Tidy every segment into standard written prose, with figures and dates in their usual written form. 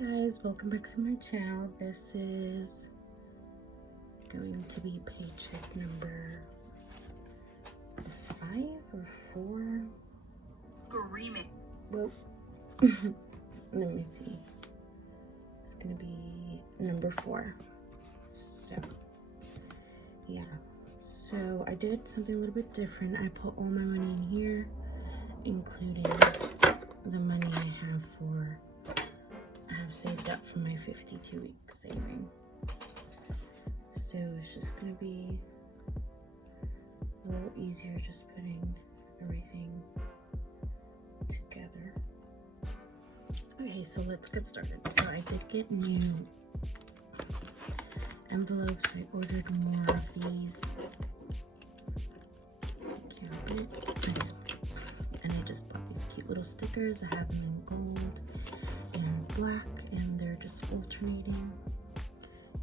Guys, welcome back to my channel. This is going to be paycheck number 5 or 4. Screaming. Well, let me see. It's gonna be number 4. So yeah, so I did something a little bit different. I put all my money in here, including the money I have saved up for my 52-week saving. So it's just gonna be a little easier just putting everything together. Okay, so let's get started. So I did get new envelopes. I ordered more of these. And I just bought these cute little stickers. I have them in gold and black, and they're just alternating.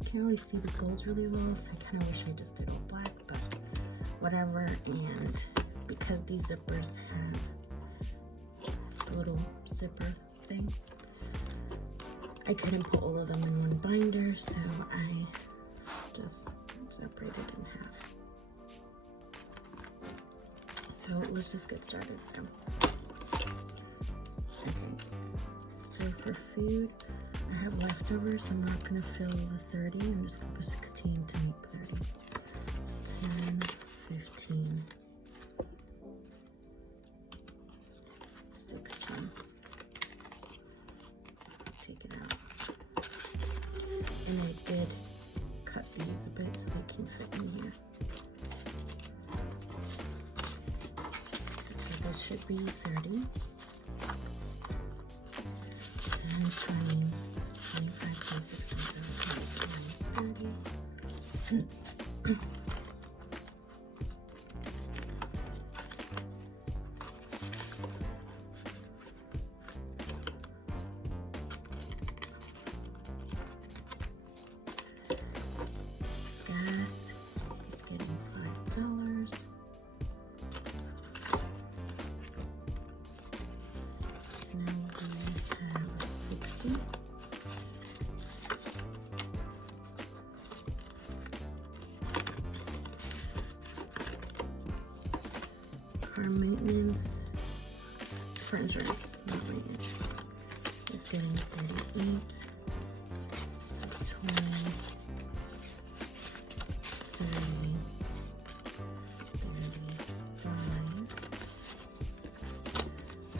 Can't really see the gold really well, so I kind of wish I just did all black, but whatever. And because these zippers have a little zipper thing, I couldn't put all of them in one binder, so I just separated in half. So let's just get started now. Okay. So for food, I have leftovers. I'm not going to fill the 30. I'm just going to put 16 to make 30. 10, 15, 16. Take it out. And I did cut these a bit so they can fit in here. So this should be 30. And 20, 25, 26, 27, 28, 30. Gas is getting $5. So now we have 60. Car maintenance for insurance, not maintenance, is getting 38. So 20, 30, 35,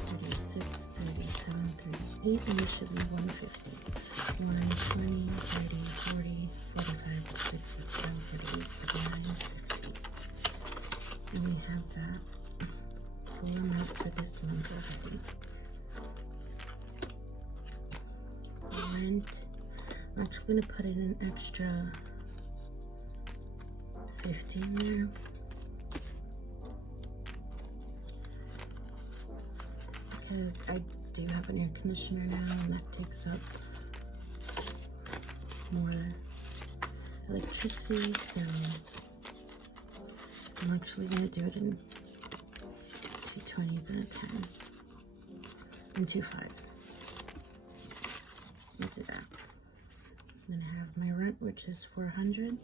36, 37, 38, and it should be 150. 120, 30, 40, 45, 47, 48, 49, 50. And we have that full amount for this month already. Rent, I'm actually going to put in an extra 15 there. Because I do have an air conditioner now, and that takes up more electricity, so I'm actually going to do it in 2 20s and a 10 and 2 5s. Let's do that. I'm going to have my rent, which is $400, and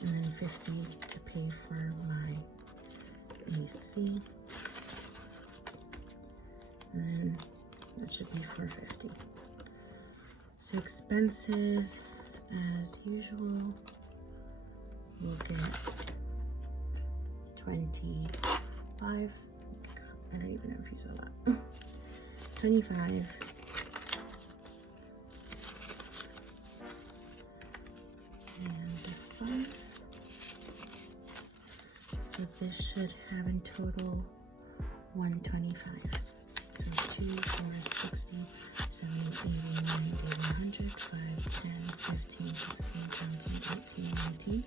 then 50 to pay for my AC, and then that should be $450. So expenses, as usual, we'll get 25. I don't even know if you saw that. 25. And 5. So this should have in total 125. So 2, 4, 60, 70, 80, 90, 100, 5, 10, 15, 16, 17, 18, 19,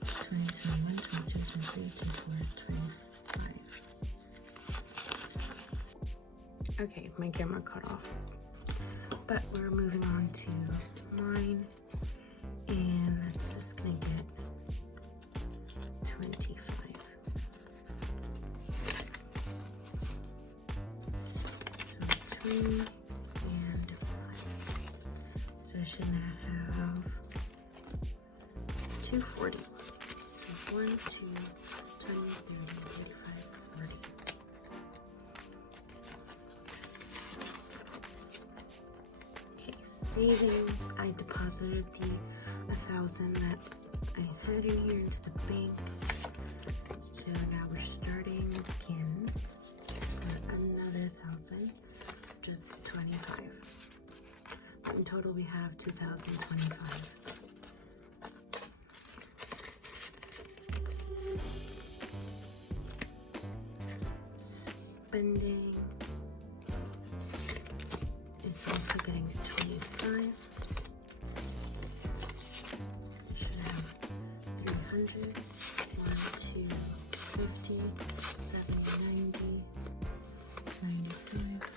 20, 21, 22, 23, 24, 25. Okay, my camera cut off. But we're moving on to mine. And that's just gonna get 25. So 2 and 5. I should now have 240. So 1, 2, 20, 30, 35, 40. Okay, savings. I deposited the 1,000 that I had in here into the bank. So now we're starting again for another 1,000, just 25. But in total we have 2,025. Spending. It's also getting 25. Should have 300. 1, 2, 50, 70, 90, 95,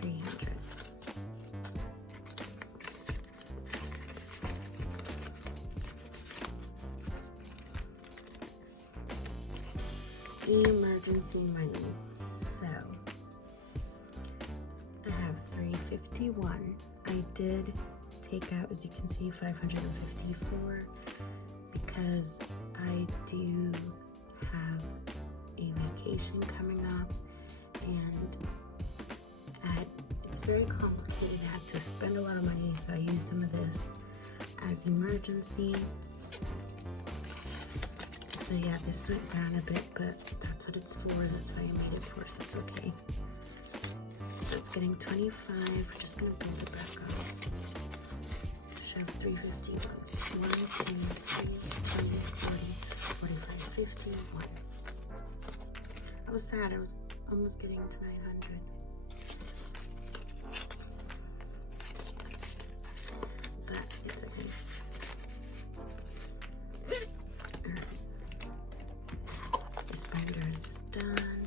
300. Emergency money. So I have 351. I did take out, as you can see, 554 because I do have a vacation coming up, and it's very complicated. I had to spend a lot of money, so I used some of this as emergency. So yeah, this went down a bit, but that's what it's for. That's why I made it for, so it's okay. So it's getting 25. We're just gonna build it back up. So should have 351. 1, 2, 3, 20, 40, 45, 51. I was sad. I was almost getting to 900. But it's okay. Spender is done.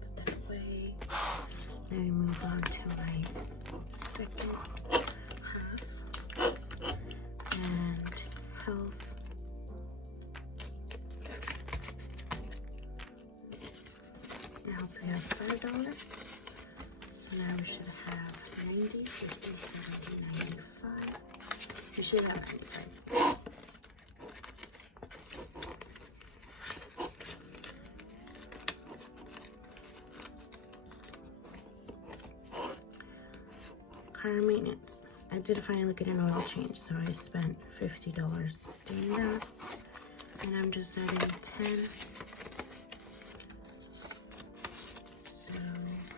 Put that away. Then we move on to my second half. And health. Now we have $5. So now we should have 90, 50, 70, 95. We should have 95. Car maintenance. I did finally get an oil change, so I spent $50 doing that. And I'm just adding 10. So I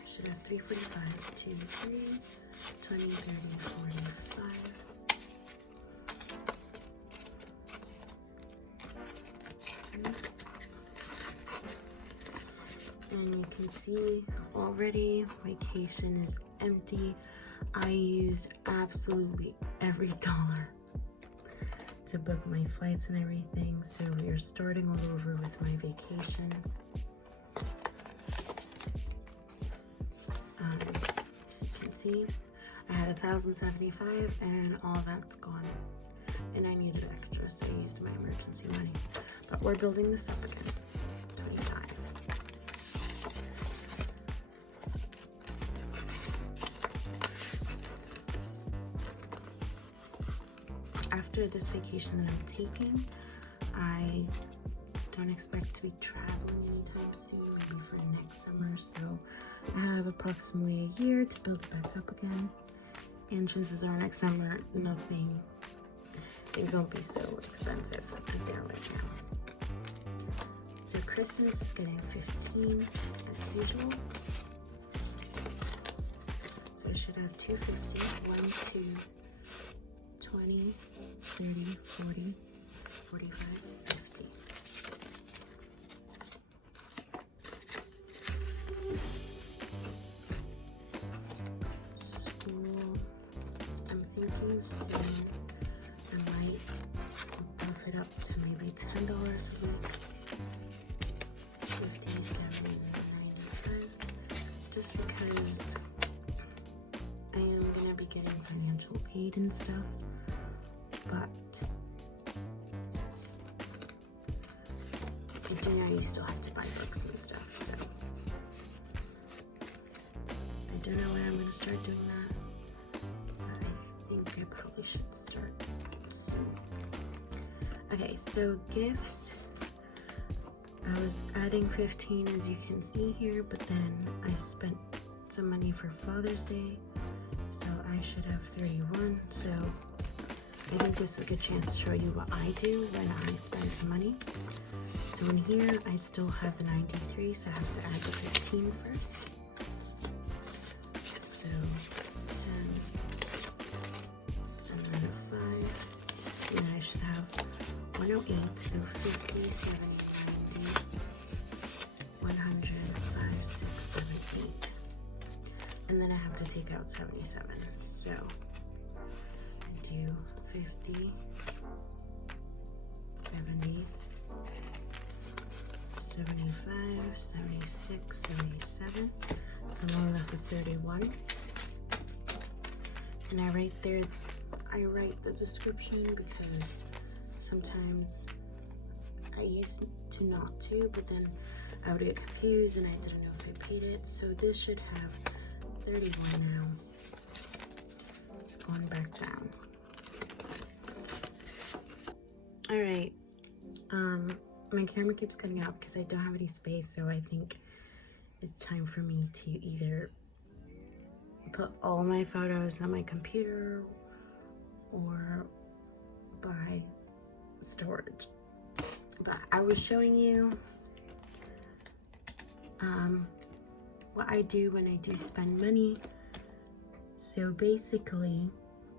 should have 345, 2, 3, 20, 30, 45. And you can see already vacation is empty. I used absolutely every dollar to book my flights and everything, so we are starting all over with my vacation. So you can see I had 1,075 and all that's gone, and I needed extra, so I used my emergency money. But we're building this up again. 25. After this vacation that I'm taking, I don't expect to be traveling anytime soon, maybe for next summer. So I have approximately a year to build it back up again. And chances are next summer, things won't be so expensive as they are right now. So Christmas is getting 15 as usual. So I should have 250, 1, 2, 20, 30, 40, 45, 50. School, I'm thinking soon I might buff it up to maybe $10 a week. 50, 70, 95. Just because I am going to be getting financial aid and stuff. But I do know you still have to buy books and stuff, so I don't know when I'm going to start doing that. I probably should start soon. Okay, so gifts. I was adding 15 as you can see here, but then I spent some money for Father's Day, so I should have 31. So I think this is a good chance to show you what I do when I spend some money. So in here, I still have the 93, so I have to add the 15 first. So 10, and then a 5, and I should have 108, so 50, 70, 90, 100, 5, 6, 7, 8. And then I have to take out 77. So I do 50, 70, 75, 76, 77. So I'm only left with 31. And I write the description because sometimes I used to not to, but then I would get confused and I didn't know if I paid it. So this should have 31 now. It's going back down. All right. My camera keeps cutting out because I don't have any space, so I think it's time for me to either put all my photos on my computer or buy storage. But I was showing you what I do when I do spend money. So basically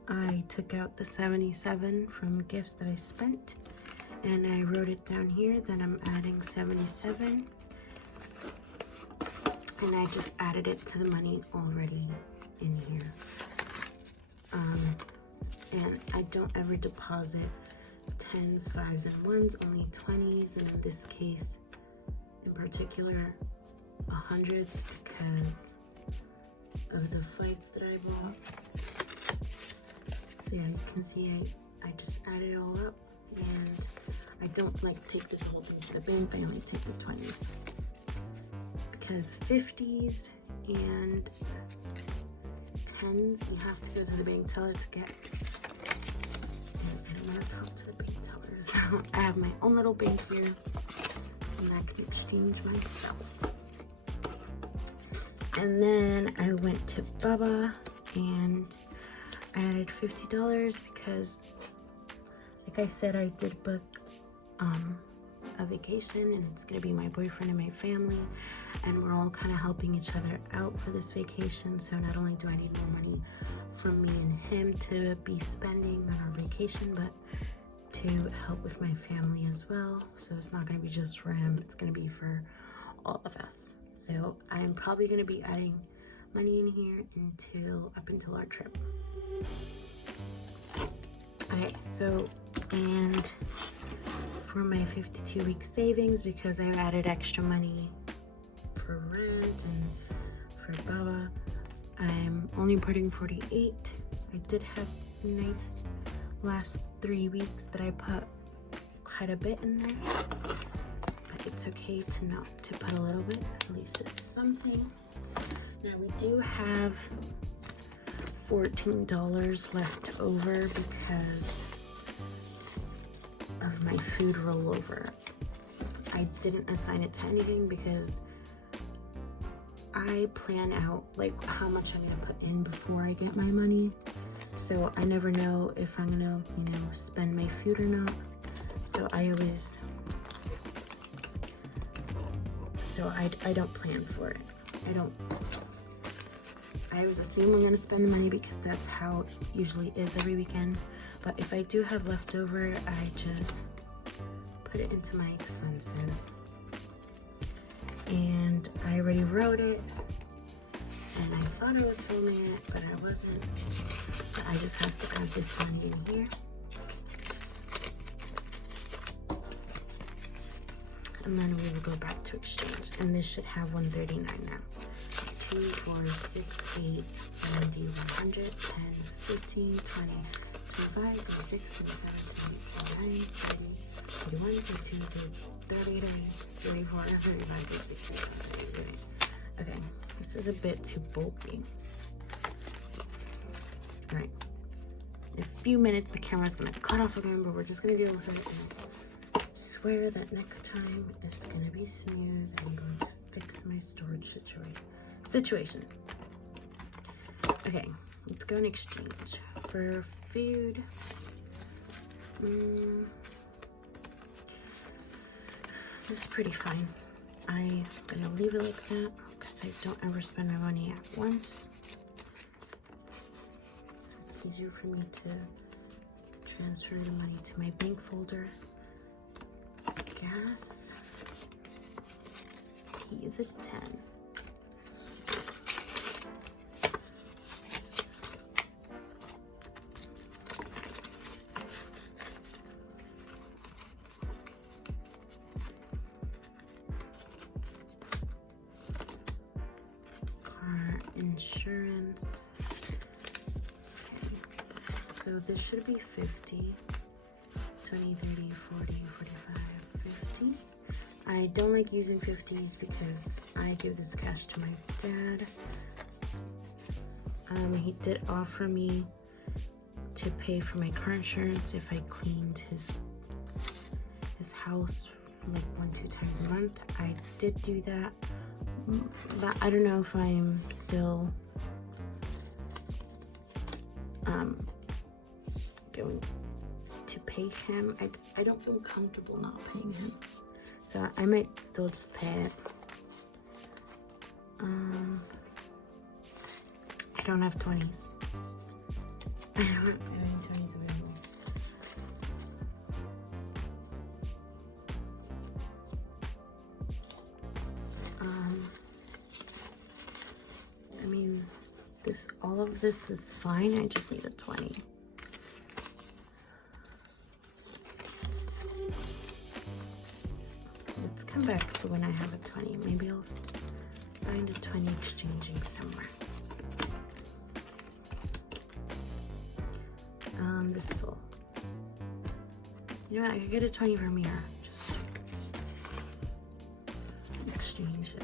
I took out the 77 from gifts that I spent, and I wrote it down here that I'm adding 77, and I just added it to the money already in here. And I don't ever deposit 10s, 5s, and 1s, only 20s, and in this case in particular 100s because of the fights that I bought. So yeah, you can see I just added it all up, and I don't like take this whole thing to the bank. I only take the 20s because 50s and 10s you have to go to the bank teller to get. And I don't want to talk to the bank teller, so I have my own little bank here and I can exchange myself. And then I went to Baba and I added $50 because, like I said, I did book a vacation, and it's gonna be my boyfriend and my family, and we're all kind of helping each other out for this vacation. So not only do I need more money from me and him to be spending on our vacation, but to help with my family as well. So it's not gonna be just for him, it's gonna be for all of us. So I'm probably gonna be adding money in here up until our trip. Okay, so, and for my 52-week savings, because I added extra money for rent and for Baba, I'm only putting 48. I did have nice last 3 weeks that I put quite a bit in there, but it's okay to put a little bit. At least it's something. Now we do have $14 left over because of my food rollover. I didn't assign it to anything because I plan out like how much I'm gonna put in before I get my money. So I never know if I'm gonna, spend my food or not. So I don't plan for it. I always assume I'm gonna spend the money because that's how it usually is every weekend. But if I do have leftover, I just put it into my expenses. And I already wrote it, and I thought I was filming it, but I wasn't. But I just have to add this one in here. And then we will go back to exchange. And this should have 139 now. 2, 4, 6, 8, 90, 100, 10, 15, 20, 25, 26, 27, 28, 29, 30, 31, 32, 33, 34, 35, 36, 37. Okay, this is a bit too bulky. Alright, In a few minutes, the camera's gonna cut off again, but we're just gonna deal with it. And swear that next time it's gonna be smooth. I'm going to fix my storage situation. Okay, let's go and exchange for food. This is pretty fine. I'm gonna leave it like that because I don't ever spend my money at once. So it's easier for me to transfer the money to my bank folder. Gas. He is a 10. Insurance. Okay. So this should be 50, 20, 30, 40, 45, 50. I don't like using 50s because I give this cash to my dad. He did offer me to pay for my car insurance if I cleaned his house like 1-2 times a month. I did do that. But I don't know if I'm still going to pay him. I don't feel comfortable not paying him, so I might still just pay it. I don't have 20s. I don't have any 20s available. I mean, all of this is fine. I just need a 20. Let's come back to when I have a 20. Maybe I'll find a 20 exchanging somewhere. This full. You know what? I could get a 20 from here. Just exchange it.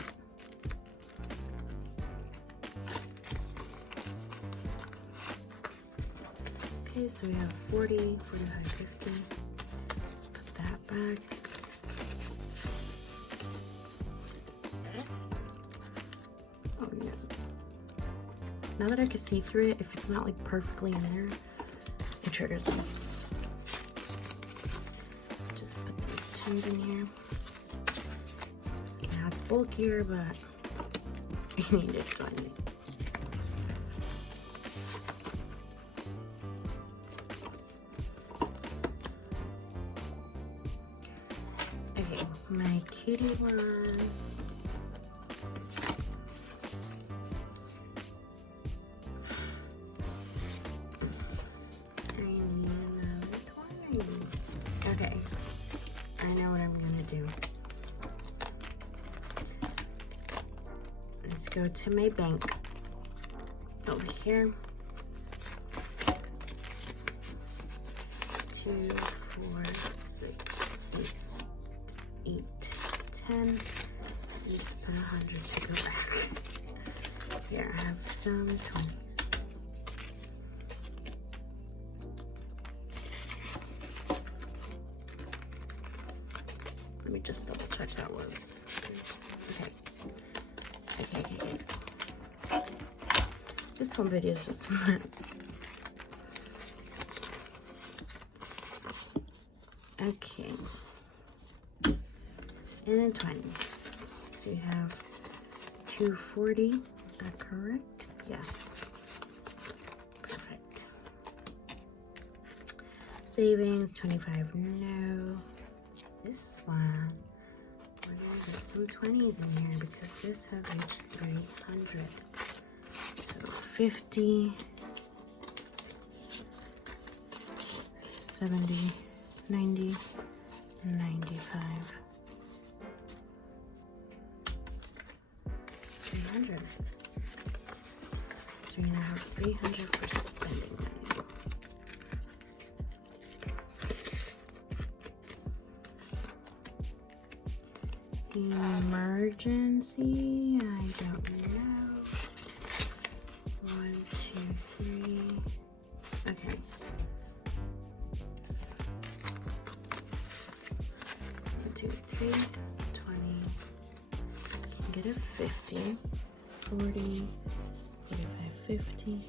Okay, so we have 40, 45, 50. Let's put that back. Oh no. Now that I can see through it, if it's not like perfectly in there, it triggers me. Just put these 10s in here. So now it's bulkier, but I need it 20. Okay, my cutie one. I need another 20. Okay, I know what I'm gonna do. Let's go to my bank over here. 2, 4, 6, 8, 10, and just put 100 to go back. Here I have some 20s. Let me just double check that was. Okay. This whole video is just a mess. Okay. And then 20. So you have 240. Is that correct? Yes. Perfect. Savings, 25. No. This one. We're gonna get some 20s in here because this has reached 300. So 50, 70, 90, 95. 300. So you're gonna have 300 for spending money. Emergency, I don't know. 1, 2, 3. Okay. it at 50, 40, 45, 50,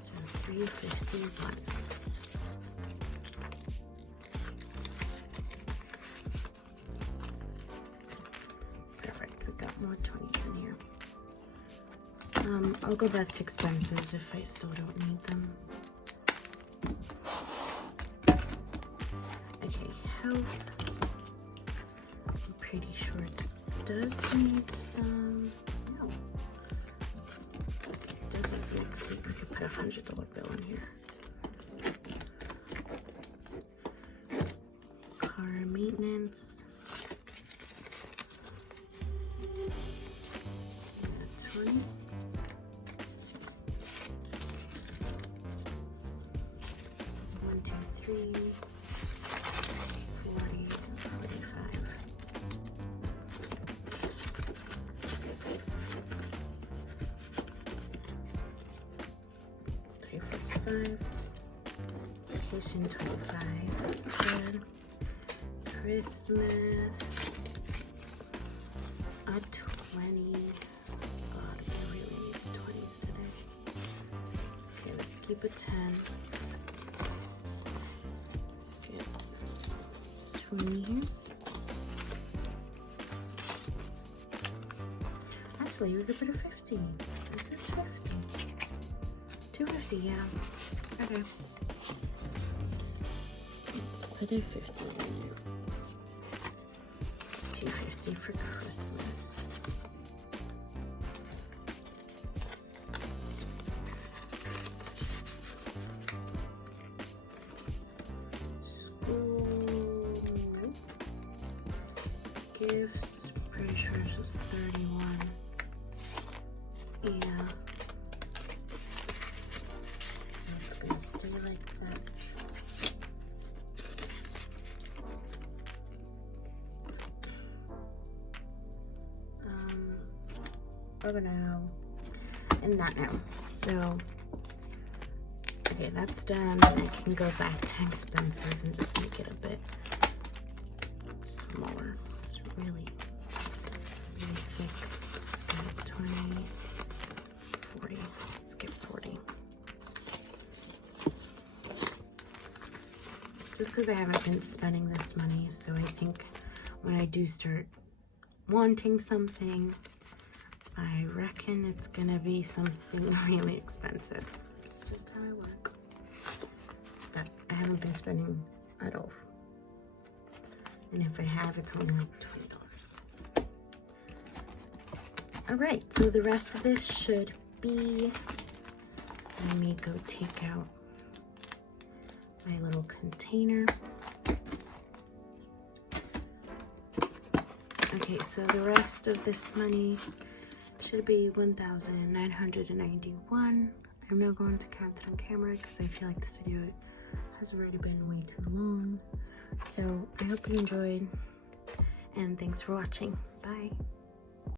so 351. Perfect, we got more 20s in here. I'll go back to expenses if I still don't need them. Okay, health. I'm pretty sure it does need some. No. It doesn't. Next week we could put a $100 bill in here. Car maintenance. 20. One, two, three. 40, 45. Vacation 25, that's good. Christmas, a 20. God, we really need 20s today. Okay, let's keep a 10. Let's get 20 here. Actually, we could put a 50. This is 50. 250, yeah. Okay. Let's put a 50 in there. 250 for Christmas. School, nope. Gifts, pretty sure it's just 31. Yeah. It's gonna stay like that. We're gonna end that now. So, okay, that's done. And I can go back to expenses and just make it a bit smaller. It's really thick. Let's get 20, 40. Let's get 40. Just because I haven't been spending this money, so I think when I do start wanting something, I reckon it's gonna be something really expensive. It's just how I work. But I haven't been spending at all. And if I have, it's only like $20. Alright, so the rest of this should be, let me go take out my little container. Okay, so the rest of this money should be $1,991. I'm now going to count it on camera because I feel like this video has already been way too long. So I hope you enjoyed, and thanks for watching. Bye.